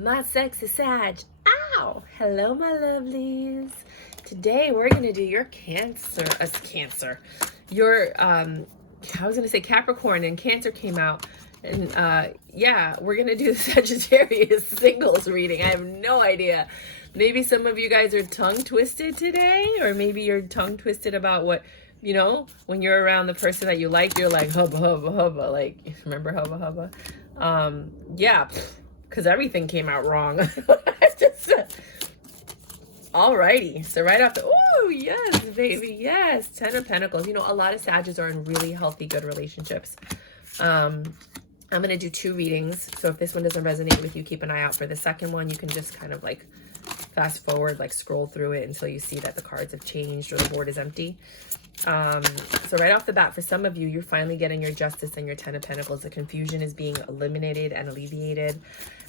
my sexy Sag. Ow! Hello, my lovelies. Today we're gonna do your Cancer. Your I was gonna say Capricorn, and Cancer came out, and yeah, we're gonna do the Sagittarius singles reading. I have no idea. Maybe some of you guys are tongue twisted today, or maybe you're tongue twisted about what. You know, when you're around the person that you like, you're like hubba hubba hubba. Like, remember hubba hubba? Yeah, because everything came out wrong. Just, alrighty, so right off the, oh yes, baby, yes, Ten of Pentacles. You know, a lot of Sagittarius are in really healthy, good relationships. I'm gonna do 2 readings, so if this one doesn't resonate with you, keep an eye out for the second one. You can just kind of like fast forward, like scroll through it until you see that the cards have changed or the board is empty. So right off the bat, for some of you, you're finally getting your justice and your Ten of Pentacles. The confusion is being eliminated and alleviated,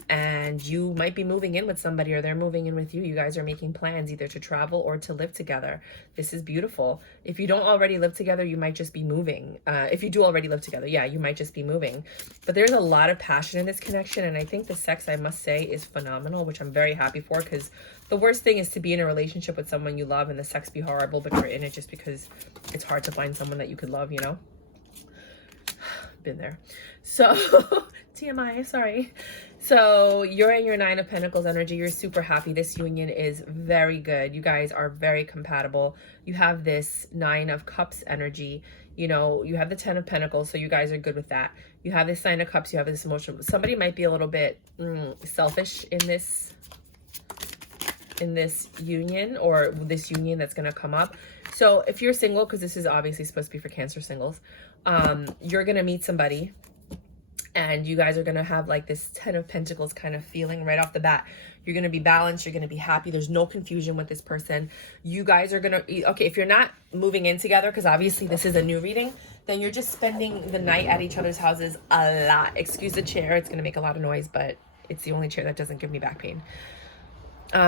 and you might be moving in with somebody, or they're moving in with you. You guys are making plans either to travel or to live together. This is beautiful. If you don't already live together, you might just be moving. If you do already live together, yeah, you might just be moving. But there's a lot of passion in this connection, and I think the sex, I must say, is phenomenal, which I'm very happy for, because the worst thing is to be in a relationship with someone you love and the sex be horrible, but you're in it just because it's hard to find someone that you could love, you know? Been there. So, TMI, sorry. So, you're in your Nine of Pentacles energy. You're super happy. This union is very good. You guys are very compatible. You have this Nine of Cups energy. You know, you have the Ten of Pentacles, so you guys are good with that. You have this Nine of Cups. You have this emotion. Somebody might be a little bit selfish in this union, or this union that's going to come up. So if you're single, because this is obviously supposed to be for Cancer singles, you're going to meet somebody and you guys are going to have like this Ten of Pentacles kind of feeling right off the bat. You're going to be balanced. You're going to be happy. There's no confusion with this person. You guys are going to, okay, if you're not moving in together, because obviously this is a new reading, then you're just spending the night at each other's houses a lot. Excuse the chair. It's going to make a lot of noise, but it's the only chair that doesn't give me back pain.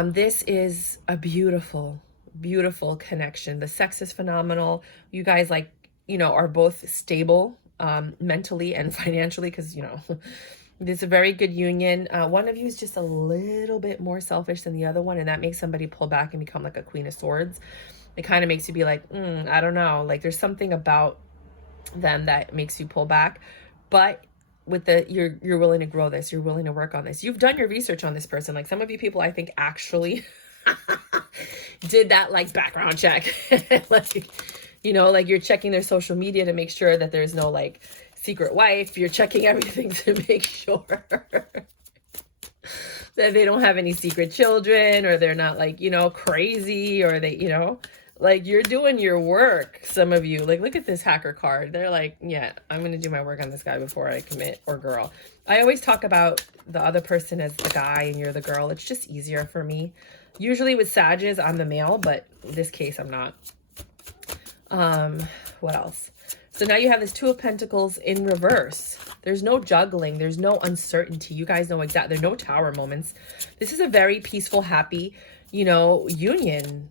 This is a beautiful, beautiful connection. The sex is phenomenal. You guys, like, you know, are both stable mentally and financially, because, you know, this is a very good union. One of you is just a little bit more selfish than the other one, and that makes somebody pull back and become like a Queen of Swords. It kind of makes you be like, I don't know. Like, there's something about them that makes you pull back. But with the, you're willing to grow this, you're willing to work on this, you've done your research on this person. Like, some of you people, I think, actually did that like background check. Like, you know, like you're checking their social media to make sure that there's no like secret wife. You're checking everything to make sure that they don't have any secret children, or they're not like, you know, crazy, or they, you know, like, you're doing your work. Some of you, like, look at this hacker card. They're like, yeah, I'm going to do my work on this guy before I commit, or girl. I always talk about the other person as the guy and you're the girl. It's just easier for me. Usually with Sages, I'm the male, but in this case, I'm not. What else? So now you have this Two of Pentacles in reverse. There's no juggling. There's no uncertainty. You guys know exactly. There's no tower moments. This is a very peaceful, happy, you know, union.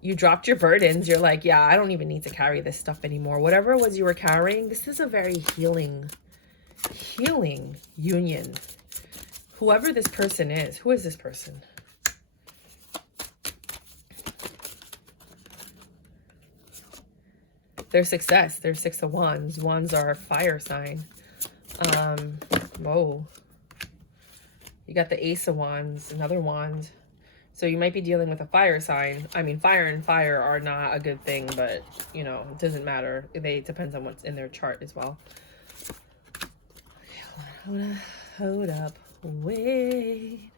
You dropped your burdens. You're like, yeah, I don't even need to carry this stuff anymore. Whatever it was you were carrying, this is a very healing union. Whoever this person is, who is this person? Their success, their Six of Wands. Wands are a fire sign. Whoa. You got the Ace of Wands, another wand. So you might be dealing with a fire sign. I mean, fire and fire are not a good thing, but, you know, it doesn't matter. It depends on what's in their chart as well. Hold up. Wait.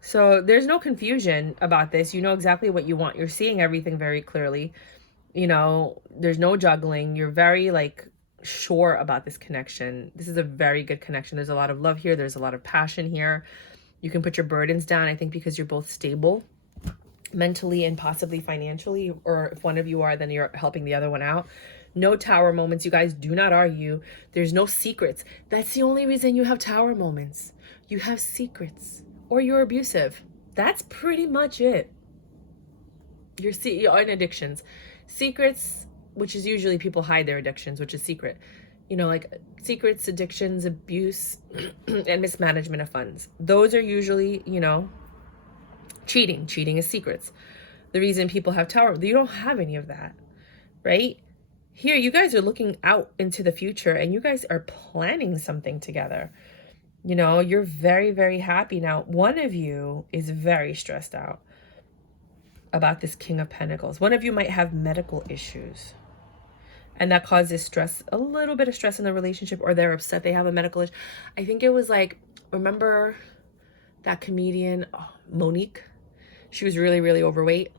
So there's no confusion about this. You know exactly what you want. You're seeing everything very clearly. You know, there's no juggling. You're very, like, sure about this connection. This is a very good connection. There's a lot of love here. There's a lot of passion here. You can put your burdens down, I think, because you're both stable mentally and possibly financially, or if one of you are, then you're helping the other one out. No tower moments. You guys do not argue. There's no secrets. That's the only reason you have tower moments. You have secrets, or you're abusive. That's pretty much it. You're in addictions. Secrets, which is usually people hide their addictions, which is secret. You know, like secrets, addictions, abuse, and mismanagement of funds. Those are usually, you know, cheating. Cheating is secrets. The reason people have tower, you don't have any of that, right? Here, you guys are looking out into the future and you guys are planning something together. You know, you're very, very happy. Now, one of you is very stressed out about this King of Pentacles. One of you might have medical issues. And that causes stress, a little bit of stress in the relationship, or they're upset they have a medical issue. I think it was like, remember that comedian, Monique? She was really, really overweight.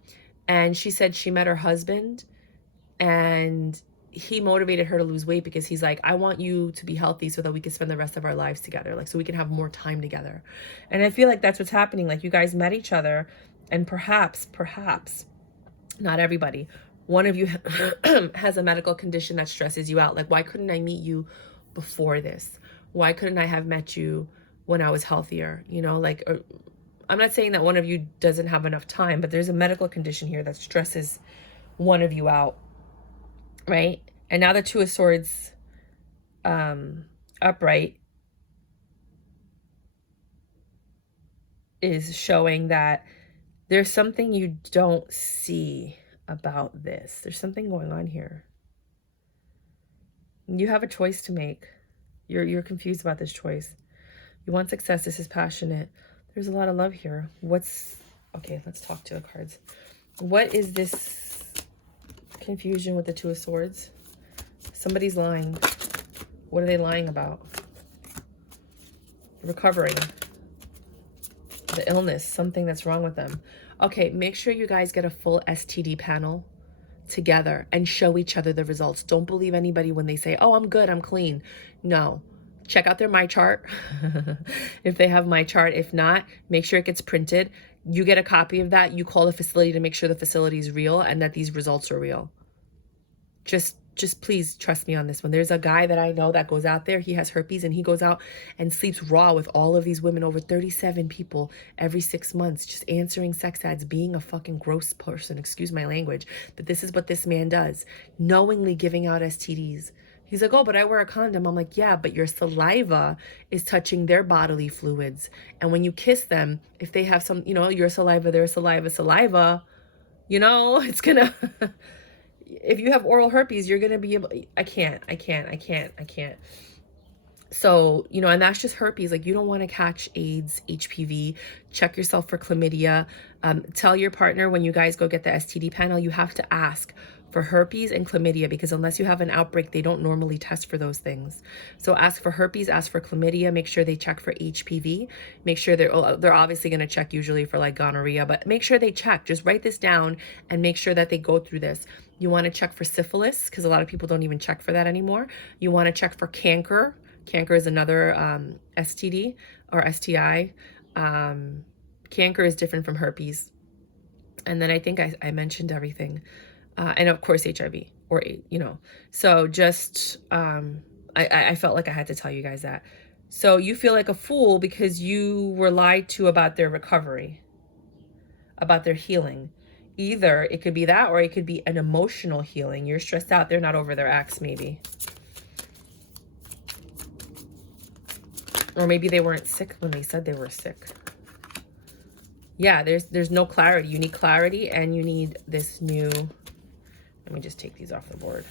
And she said she met her husband and he motivated her to lose weight because he's like, I want you to be healthy so that we can spend the rest of our lives together. Like, so we can have more time together. And I feel like that's what's happening. Like, you guys met each other and perhaps, not everybody, one of you has a medical condition that stresses you out. Like, why couldn't I meet you before this? Why couldn't I have met you when I was healthier? You know, like, I'm not saying that one of you doesn't have enough time, but there's a medical condition here that stresses one of you out, right? And now the Two of Swords upright is showing that there's something you don't see about this. There's something going on here. You have a choice to make. You're confused about this choice. You want success. This is passionate. There's a lot of love here. Okay, let's talk to the cards. What is this confusion with the Two of Swords? Somebody's lying. What are they lying about? Recovering. The illness, something that's wrong with them. Okay, make sure you guys get a full STD panel together and show each other the results. Don't believe anybody when they say, oh, I'm good, I'm clean. No. Check out their My Chart if they have My Chart. If not, make sure it gets printed. You get a copy of that. You call the facility to make sure the facility is real and that these results are real. Just please trust me on this one. There's a guy that I know that goes out there. He has herpes and he goes out and sleeps raw with all of these women, over 37 people every 6 months, just answering sex ads, being a fucking gross person. Excuse my language. But this is what this man does. Knowingly giving out STDs. He's like, oh, but I wear a condom. I'm like, yeah, but your saliva is touching their bodily fluids. And when you kiss them, if they have some, you know, your saliva, their saliva, you know, it's gonna... If you have oral herpes, you're going to be able... I can't. So, you know, and that's just herpes. Like, you don't want to catch AIDS, HPV. Check yourself for chlamydia. Tell your partner when you guys go get the STD panel, you have to ask for herpes and chlamydia, because unless you have an outbreak, they don't normally test for those things. So ask for herpes, ask for chlamydia, make sure they check for HPV, make sure they're obviously going to check usually for like gonorrhea, but make sure they check. Just write this down and make sure that they go through this. You want to check for syphilis, because a lot of people don't even check for that anymore. You want to check for canker. Canker is another STD or STI. Canker is different from herpes. And then I think I mentioned everything. And of course, HIV, or, you know, so just, I felt like I had to tell you guys that. So you feel like a fool because you were lied to about their recovery, about their healing. Either it could be that, or it could be an emotional healing. You're stressed out. They're not over their ex, maybe. Or maybe they weren't sick when they said they were sick. Yeah, there's no clarity. You need clarity, and you need this new... Let me just take these off the board.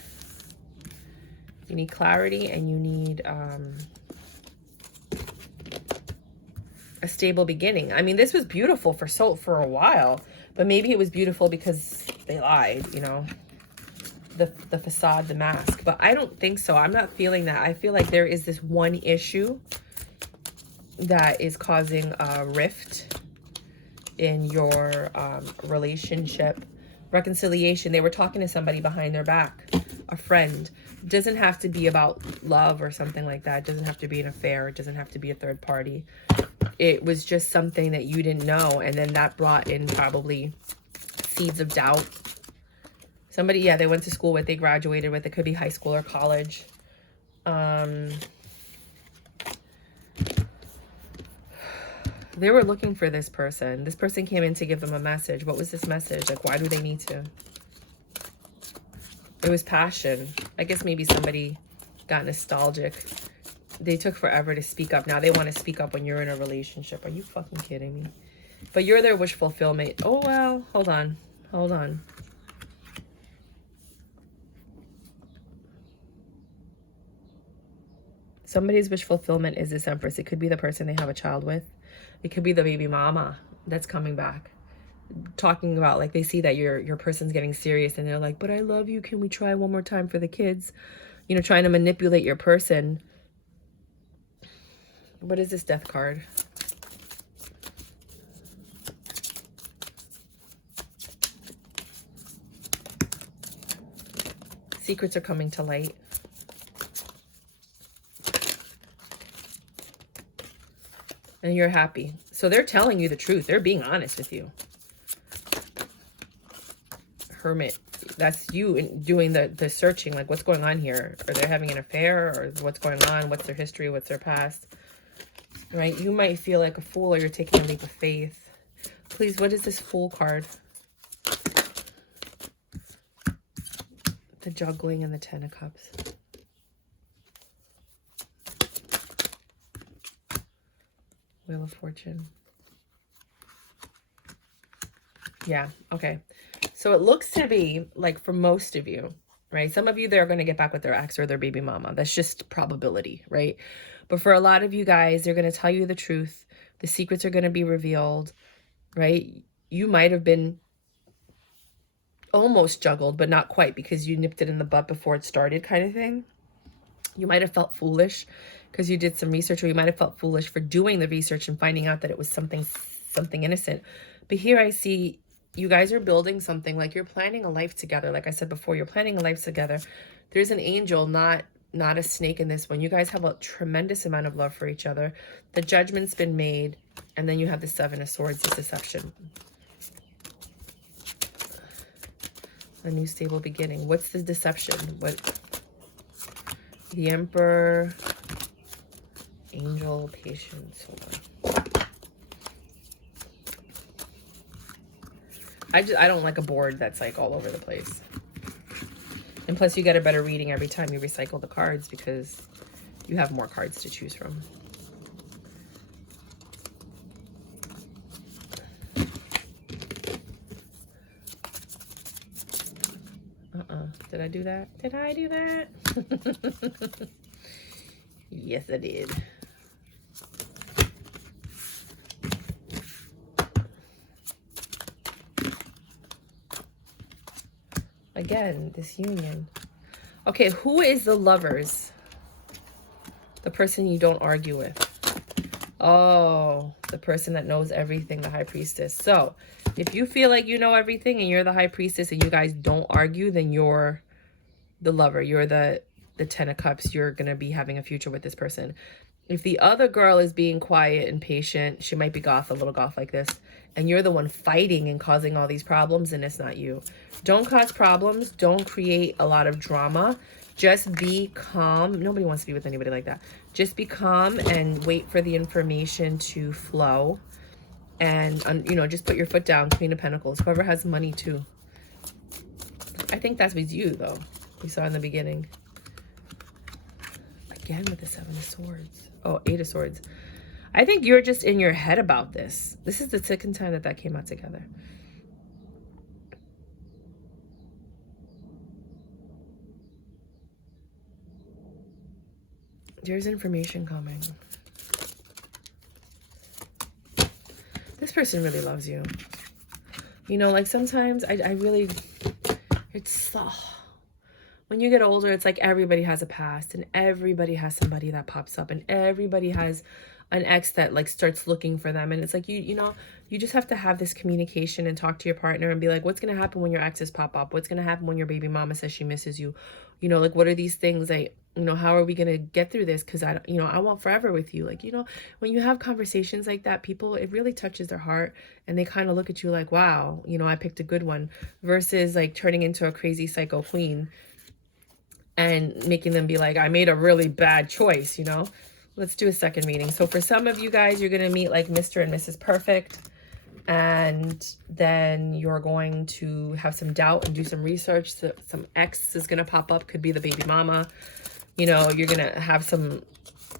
You need clarity, and you need a stable beginning. I mean, this was beautiful for a while, but maybe it was beautiful because they lied, you know, the facade, the mask. But I don't think so. I'm not feeling that. I feel like there is this one issue that is causing a rift in your relationship. Reconciliation. They were talking to somebody behind their back, a friend. It doesn't have to be about love or something like that. It doesn't have to be an affair. It doesn't have to be a third party. It was just something that you didn't know, and then that brought in probably seeds of doubt. Somebody, yeah, they went to school with, they graduated with. It could be high school or college. They were looking for this person. This person came in to give them a message. What was this message? Like, why do they need to? It was passion. I guess maybe somebody got nostalgic. They took forever to speak up. Now they want to speak up when you're in a relationship. Are you fucking kidding me? But you're their wish fulfillment. Oh, well, hold on. Hold on. Somebody's wish fulfillment is this Empress. It could be the person they have a child with. It could be the baby mama that's coming back. Talking about, like, they see that your person's getting serious and they're like, but I love you. Can we try one more time for the kids? You know, trying to manipulate your person. What is this Death card? Secrets are coming to light. And you're happy. So they're telling you the truth. They're being honest with you. Hermit. That's you doing the searching. Like, what's going on here? Are they having an affair? Or what's going on? What's their history? What's their past? Right? You might feel like a fool, or you're taking a leap of faith. Please, what is this Fool card? The juggling and the Ten of Cups. Wheel of Fortune. Yeah, okay. So it looks to be like, for most of you, right? Some of you, they're going to get back with their ex or their baby mama. That's just probability, right? But for a lot of you guys, they're going to tell you the truth. The secrets are going to be revealed, right? You might have been almost juggled, but not quite, because you nipped it in the butt before it started, kind of thing. You might have felt foolish because you did some research, or you might have felt foolish for doing the research and finding out that it was something innocent. But here I see you guys are building something, like you're planning a life together. Like I said before, you're planning a life together. There's an angel, not a snake in this one. You guys have a tremendous amount of love for each other. The judgment's been made. And then you have the Seven of Swords, this deception. A new stable beginning. What's the deception? What? The Emperor, Angel, Patience. Hold on. I don't like a board that's like all over the place. And plus you get a better reading every time you recycle the cards, because you have more cards to choose from. Did I do that? Did I do that? Yes, I did. Again, this union. Okay, who is the Lovers? The person you don't argue with. Oh, the person that knows everything, the High Priestess. So, if you feel like you know everything and you're the High Priestess and you guys don't argue, then you're the Lover. You're the Ten of Cups. You're going to be having a future with this person. If the other girl is being quiet and patient, she might be goth, a little goth like this, and you're the one fighting and causing all these problems, and it's not you. Don't cause problems. Don't create a lot of drama. Just be calm. Nobody wants to be with anybody like that. Just be calm and wait for the information to flow. And, you know, just put your foot down. Queen of Pentacles. Whoever has money too. I think that was you, though. We saw in the beginning. Again with the Seven of Swords. Oh, Eight of Swords. I think you're just in your head about this. This is the second time that came out together. There's information coming. This person really loves you. You know, like sometimes I really, it's, when you get older, it's like everybody has a past and everybody has somebody that pops up and everybody has an ex that like starts looking for them. And it's like, you know, you just have to have this communication and talk to your partner and be like, what's going to happen when your exes pop up? What's going to happen when your baby mama says she misses you? You know, like, what are these things that, you know, how are we going to get through this? Because I want forever with you. Like, you know, when you have conversations like that, people, it really touches their heart and they kind of look at you like, wow, you know, I picked a good one, versus like turning into a crazy psycho queen and making them be like, I made a really bad choice, you know? Let's do a second reading. So for some of you guys, you're going to meet like Mr. and Mrs. Perfect. And then you're going to have some doubt and do some research. So some ex is going to pop up. Could be the baby mama. You know, you're going to have some,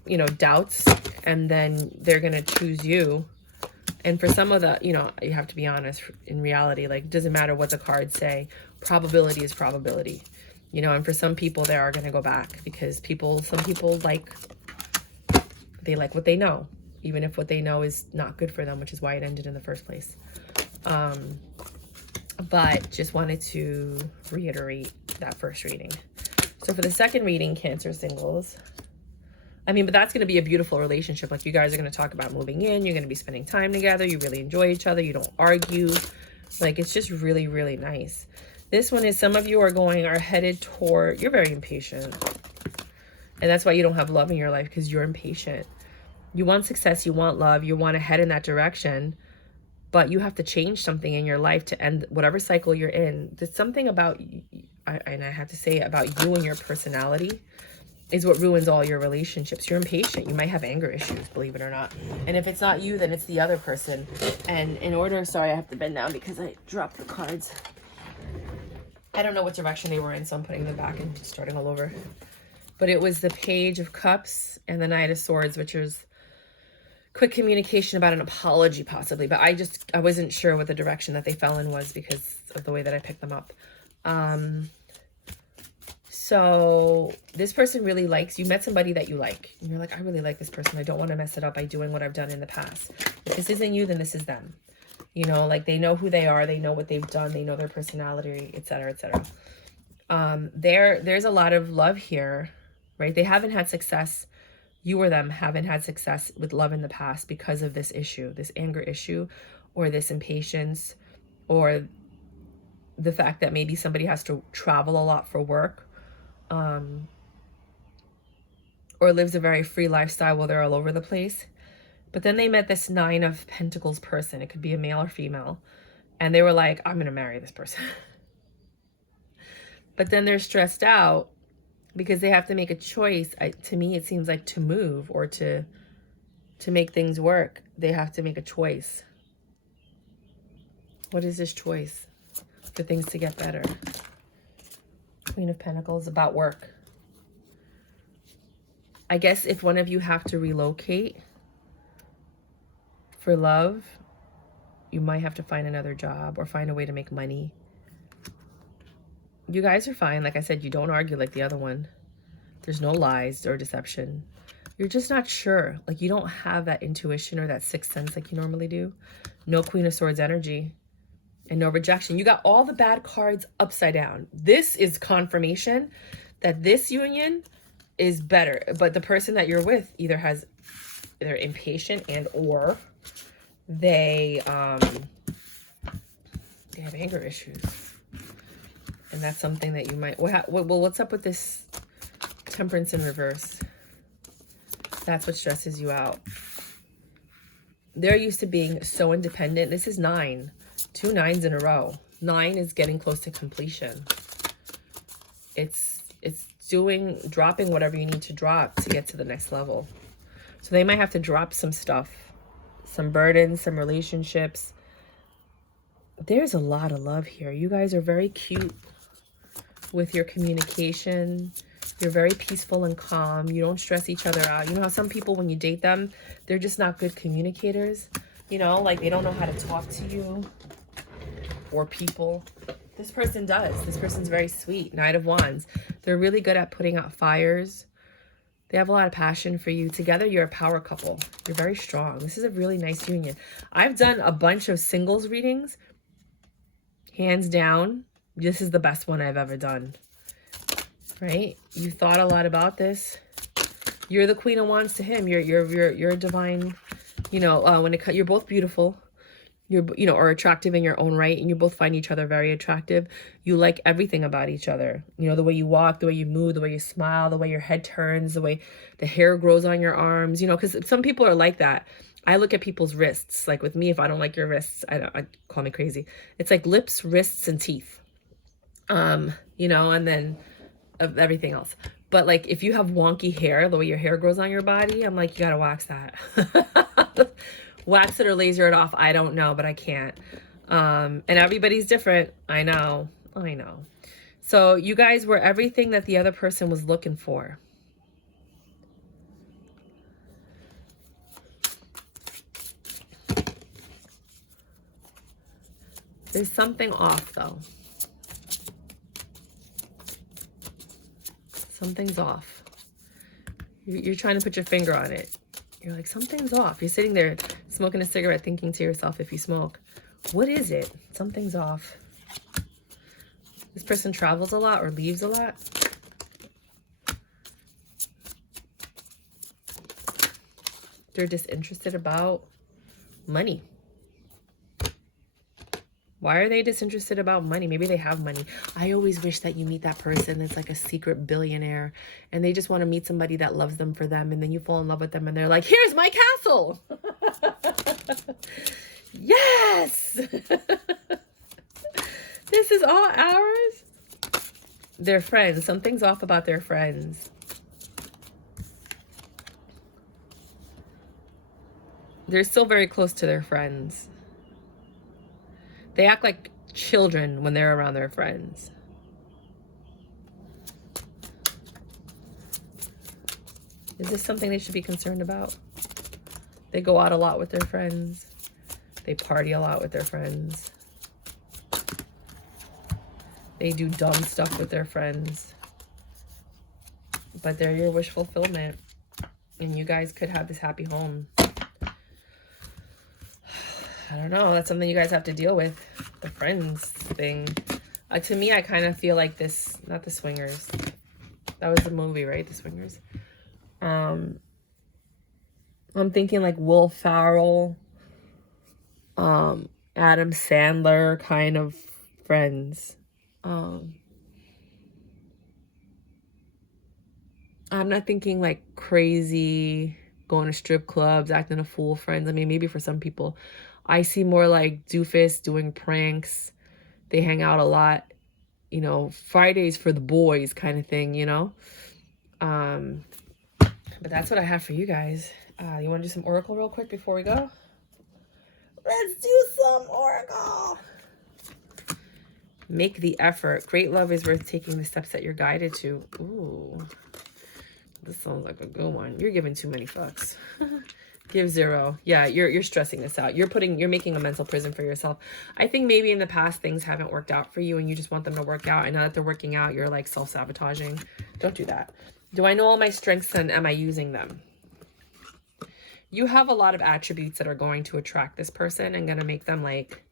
you know, doubts, and then they're going to choose you. And for some of the, you know, you have to be honest, in reality, like, it doesn't matter what the cards say. Probability is probability. You know, and for some people, they are going to go back because some people like what they know, even if what they know is not good for them, which is why it ended in the first place. But just wanted to reiterate that first reading. So for the second reading, Cancer singles, I mean, but that's going to be a beautiful relationship. Like, you guys are going to talk about moving in. You're going to be spending time together. You really enjoy each other. You don't argue. Like, it's just really, really nice. This one is, some of you are headed toward, you're very impatient. And that's why you don't have love in your life, because you're impatient. You want success. You want love. You want to head in that direction. But you have to change something in your life to end whatever cycle you're in. There's something about, and I have to say, about you and your personality is what ruins all your relationships. You're impatient. You might have anger issues, believe it or not. And if it's not you, then it's the other person. And in order, sorry, I have to bend down because I dropped the cards. I don't know what direction they were in, so I'm putting them back and starting all over. But it was the Page of Cups and the Knight of Swords, which is quick communication about an apology, possibly. But I wasn't sure what the direction that they fell in was because of the way that I picked them up. So this person really likes, you met somebody that you like. And you're like, I really like this person. I don't want to mess it up by doing what I've done in the past. If this isn't you, then this is them. You know, like, they know who they are. They know what they've done. They know their personality, etc., etc. There's a lot of love here, right? They haven't had success. You or them haven't had success with love in the past because of this issue, this anger issue, or this impatience, or the fact that maybe somebody has to travel a lot for work. Or lives a very free lifestyle while they're all over the place. But then they met this Nine of Pentacles person. It could be a male or female. And they were like, I'm going to marry this person. But then they're stressed out because they have to make a choice. To me, it seems like to move or to make things work, they have to make a choice. What is this choice? For things to get better. Queen of Pentacles, about work. I guess if one of you have to relocate for love, you might have to find another job or find a way to make money. You guys are fine. Like I said, you don't argue like the other one. There's no lies or deception. You're just not sure. Like, you don't have that intuition or that sixth sense like you normally do. No Queen of Swords energy. And no rejection. You got all the bad cards upside down. This is confirmation that this union is better. But the person that you're with they're impatient and or they have anger issues. And that's something that you might... Well, what's up with this Temperance in reverse? That's what stresses you out. They're used to being so independent. This is 9. 2 9s in a row. 9 is getting close to completion. It's dropping whatever you need to drop to get to the next level. So they might have to drop some stuff, some burdens, some relationships. There's a lot of love here. You guys are very cute with your communication. You're very peaceful and calm. You don't stress each other out. You know how some people, when you date them, they're just not good communicators. You know, like, they don't know how to talk to you or people. This person does. This person's very sweet. Knight of Wands. They're really good at putting out fires. They have a lot of passion for you. Together, you're a power couple. You're very strong. This is a really nice union. I've done a bunch of singles readings. Hands down, this is the best one I've ever done. Right? You thought a lot about this. You're the Queen of Wands to him. You're a divine, you know, you're both beautiful. Are attractive in your own right, and you both find each other very attractive. You like everything about each other. You know, the way you walk, the way you move, the way you smile, the way your head turns, the way the hair grows on your arms, you know, because some people are like that. I look at people's wrists. Like, with me, if I don't like your wrists, I call me crazy. It's like lips, wrists, and teeth. You know, and then of everything else. But like, if you have wonky hair, the way your hair grows on your body, I'm like, you gotta wax that. Wax it or laser it off. I don't know, but I can't. And everybody's different. I know. So you guys were everything that the other person was looking for. There's something off, though. Something's off. You're trying to put your finger on it. You're like, something's off. You're sitting there smoking a cigarette thinking to yourself, if you smoke, what is it? Something's off. This person travels a lot or leaves a lot. They're disinterested about money. Why are they disinterested about money? Maybe they have money. I always wish that you meet that person that's like a secret billionaire and they just want to meet somebody that loves them for them, and then you fall in love with them and they're like, here's my castle. Yes. This is all ours. They're friends. Something's off about their friends. They're still very close to their friends. They act like children when they're around their friends. Is this something they should be concerned about? They go out a lot with their friends. They party a lot with their friends. They do dumb stuff with their friends. But they're your wish fulfillment. And you guys could have this happy home. I don't know. That's something you guys have to deal with. The friends thing. To me, I kind of feel like this, not The Swingers. That was the movie, right? The Swingers. I'm thinking like Will Ferrell, Adam Sandler kind of friends. I'm not thinking like crazy, going to strip clubs, acting a fool friends. I mean, maybe for some people. I see more like doofus doing pranks. They hang out a lot. You know, Fridays for the boys kind of thing, you know. But that's what I have for you guys. You want to do some oracle real quick before we go? Let's do some oracle. Make the effort. Great love is worth taking the steps that you're guided to. Ooh. This sounds like a good one. You're giving too many fucks. Give 0. Yeah, you're stressing this out. You're making a mental prison for yourself. I think maybe in the past things haven't worked out for you and you just want them to work out. And now that they're working out, you're like self-sabotaging. Don't do that. Do I know all my strengths and am I using them? You have a lot of attributes that are going to attract this person and going to make them like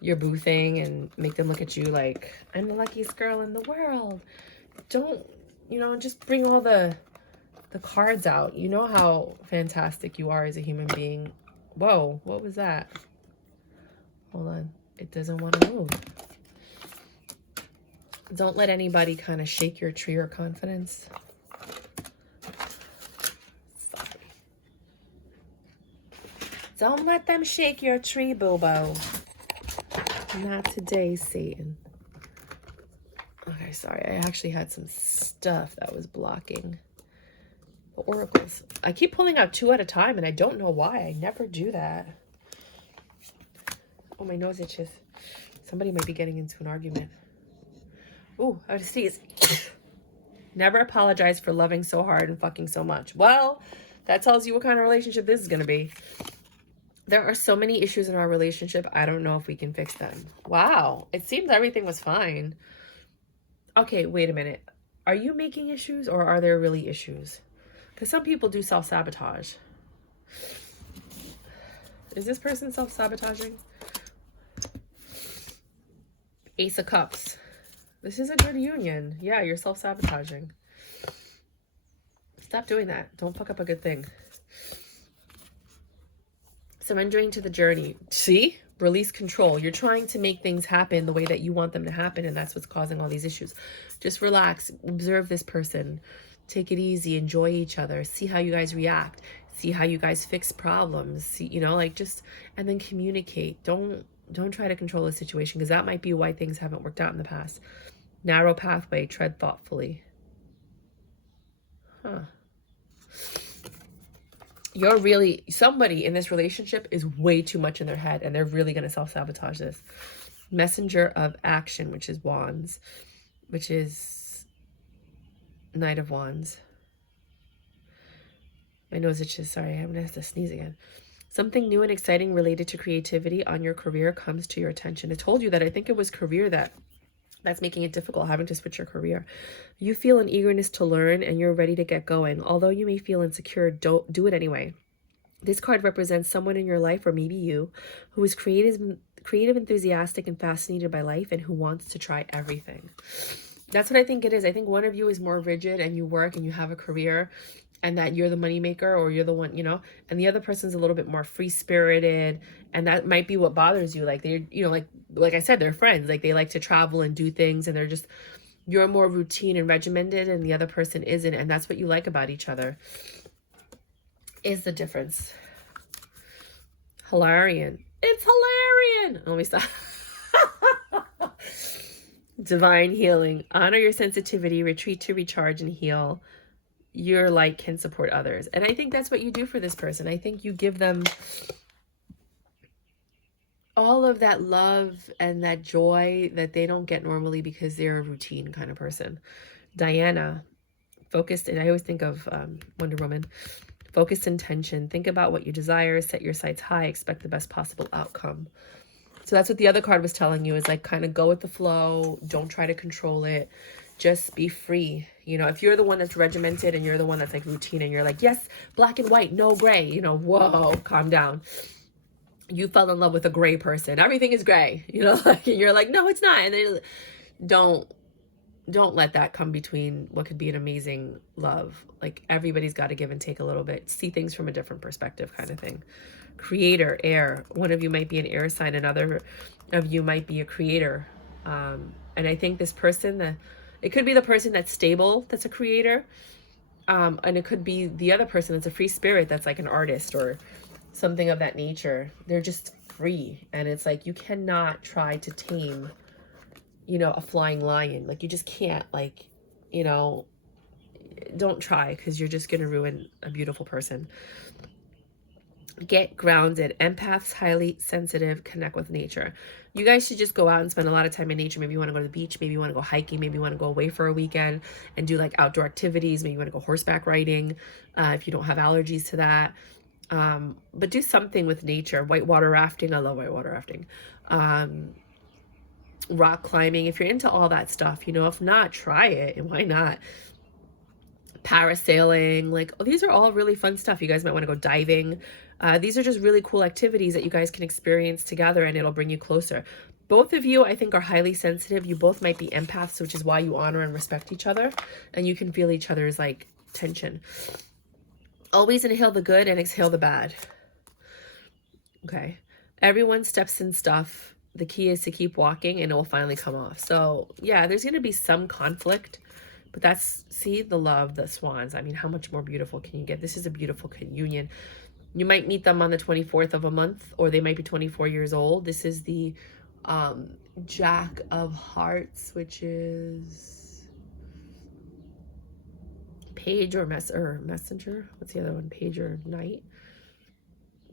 your boo thing and make them look at you like, I'm the luckiest girl in the world. Don't, you know, just bring all the cards out. You know how fantastic you are as a human being. Whoa, what was that? Hold on. It doesn't want to move. Don't let anybody kind of shake your tree or confidence. Sorry. Don't let them shake your tree, Bobo. Not today, Satan. Okay, sorry. I actually had some stuff that was blocking the oracles. I keep pulling out 2 at a time and I don't know why. I never do that. Oh, my nose itches. Somebody might be getting into an argument. Ooh, I had to sneeze. Never apologize for loving so hard and fucking so much. Well, that tells you what kind of relationship this is going to be. There are so many issues in our relationship. I don't know if we can fix them. Wow. It seems everything was fine. Okay, wait a minute. Are you making issues or are there really issues? Because some people do self-sabotage. Is this person self-sabotaging? Ace of Cups. This is a good union. Yeah, you're self-sabotaging. Stop doing that. Don't fuck up a good thing. Surrendering to the journey. See? Release control. You're trying to make things happen the way that you want them to happen, and that's what's causing all these issues. Just relax. Observe this person. Take it easy. Enjoy each other. See how you guys react. See how you guys fix problems. See, you know, like just, and then communicate. Don't try to control the situation, because that might be why things haven't worked out in the past. Narrow pathway. Tread thoughtfully. Huh. You're really, somebody in this relationship is way too much in their head and they're really going to self-sabotage this. Messenger of action, which is Wands, which is Knight of Wands. My nose itches. Sorry, I'm going to have to sneeze again. Something new and exciting related to creativity on your career comes to your attention. I told you that I think it was career that's making it difficult, having to switch your career. You feel an eagerness to learn and you're ready to get going. Although you may feel insecure, don't do it anyway. This card represents someone in your life, or maybe you, who is creative, enthusiastic, and fascinated by life, and who wants to try everything. That's what I think it is. I think one of you is more rigid and you work and you have a career and that you're the moneymaker, or you're the one, you know, and the other person's a little bit more free-spirited, and that might be what bothers you. Like, they're, you know, like I said, they're friends. Like, they like to travel and do things, and you're more routine and regimented, and the other person isn't, and that's what you like about each other, is the difference. Hilarion. It's Hilarion. Let me stop. Divine healing. Honor your sensitivity, retreat to recharge and heal. Your light can support others. And I think that's what you do for this person. I think you give them all of that love and that joy that they don't get normally because they're a routine kind of person. Diana, focused, and I always think of Wonder Woman. Focused intention. Think about what you desire. Set your sights high. Expect the best possible outcome. So that's what the other card was telling you, is like, kind of go with the flow. Don't try to control it. Just be free. You know, if you're the one that's regimented and you're the one that's like routine and you're like, yes, black and white, no gray, you know, whoa, calm down. You fell in love with a gray person. Everything is gray, you know, like, and you're like, no, it's not. And then don't let that come between what could be an amazing love. Like, everybody's got to give and take a little bit. See things from a different perspective, kind of thing. Creator, air. One of you might be an air sign. Another of you might be a creator. And I think this person, it could be the person that's stable, that's a creator. And it could be the other person that's a free spirit, that's like an artist or something of that nature. They're just free. And it's like, you cannot try to tame, you know, a flying lion. Like, you just can't, like, you know, don't try, because you're just going to ruin a beautiful person. Get grounded. Empaths, highly sensitive, connect with nature. You guys should just go out and spend a lot of time in nature. Maybe you want to go to the beach. Maybe you want to go hiking. Maybe you want to go away for a weekend and do like outdoor activities. Maybe you want to go horseback riding if you don't have allergies to that. But do something with nature. Whitewater rafting. I love whitewater rafting. Rock climbing. If you're into all that stuff, you know, if not, try it. And why not? Parasailing. Like, these are all really fun stuff. You guys might want to go diving. These are just really cool activities that you guys can experience together, and it'll bring you closer. Both of you, I think, are highly sensitive. You both might be empaths, which is why you honor and respect each other, and you can feel each other's like tension. Always inhale the good and exhale the bad. Okay. Everyone steps in stuff. The key is to keep walking and it will finally come off. So yeah, there's going to be some conflict, but that's, see, the love, the swans. I mean, how much more beautiful can you get? This is a beautiful union. You might meet them on the 24th of a month, or they might be 24 years old. This is the Jack of Hearts, which is Page or Messenger. What's the other one? Page or Knight.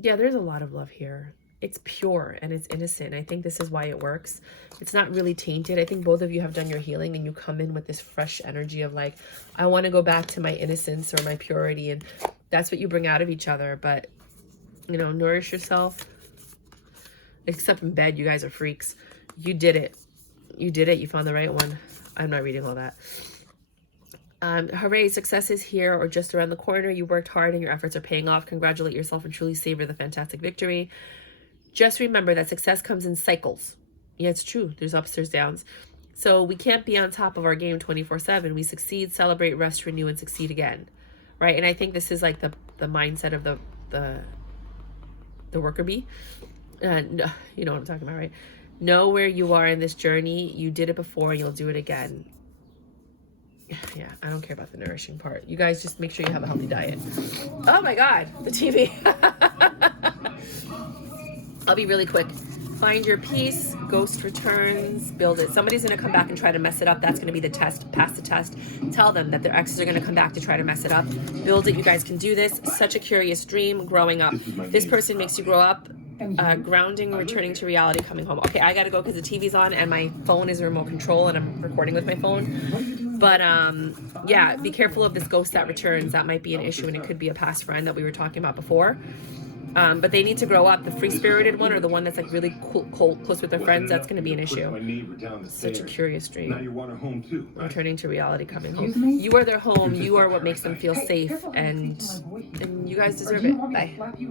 Yeah, there's a lot of love here. It's pure and it's innocent. I think this is why it works. It's not really tainted. I think both of you have done your healing and you come in with this fresh energy of like, I want to go back to my innocence or my purity, and that's what you bring out of each other. But, you know, nourish yourself. Except in bed, you guys are freaks. You did it. You did it. You found the right one. I'm not reading all that. Hooray, success is here or just around the corner. You worked hard and your efforts are paying off. Congratulate yourself and truly savor the fantastic victory. Just remember that success comes in cycles. Yeah, it's true. There's ups, there's downs. So we can't be on top of our game 24/7. We succeed, celebrate, rest, renew, and succeed again. Right? And I think this is like the mindset of the worker bee. No, you know what I'm talking about, right? Know where you are in this journey. You did it before, you'll do it again. Yeah, I don't care about the nourishing part. You guys just make sure you have a healthy diet. Oh my God, the TV. I'll be really quick. Find your peace, ghost returns, build it. Somebody's going to come back and try to mess it up. That's going to be the test. Pass the test. Tell them that their exes are going to come back to try to mess it up. Build it. You guys can do this. Such a curious dream. Growing up. This person makes you grow up. Grounding, returning to reality, coming home. Okay, I got to go because the TV's on and my phone is a remote control and I'm recording with my phone. But yeah, be careful of this ghost that returns. That might be an issue, and it could be a past friend that we were talking about before. But they need to grow up. The free-spirited one or the one that's like really cool, close with their friends, that's going to be an issue. Such a curious dream. Now you want a home too, right? Returning to reality coming Excuse home. me? You are their home. You are what makes them feel safe, Hey, careful, and I'm speaking to my boyfriend. you guys Or deserve do you it. want me to Bye. slap you